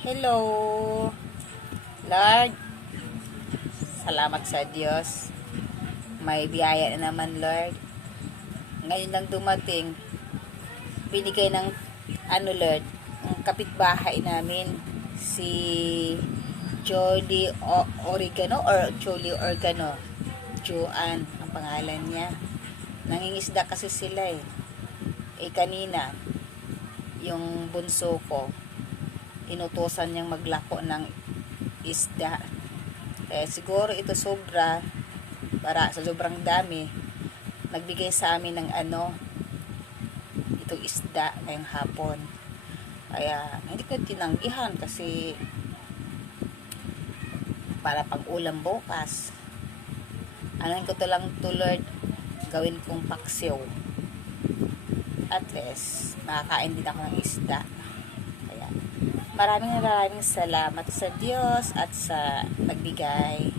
Hello, Lord. Salamat sa Diyos. May biyaya na naman, Lord. Ngayon lang dumating. Binigay ng Lord, ang kapitbahay namin, si Oregano or Jolie Organo. Joanne, ang pangalan niya. Nangingisda kasi sila eh. Kanina, yung bunso ko, inutosan niyang maglako ng isda. Siguro ito sobra, para sa sobrang dami, nagbigay sa amin ng itong isda ngayong hapon. Kaya hindi ko tinanggihan kasi para pang ulam bukas. Alam ko to lang to, Lord, gawin kong paksiw. At least makakain din ako ng isda. Kaya maraming salamat sa Diyos at sa nagbigay.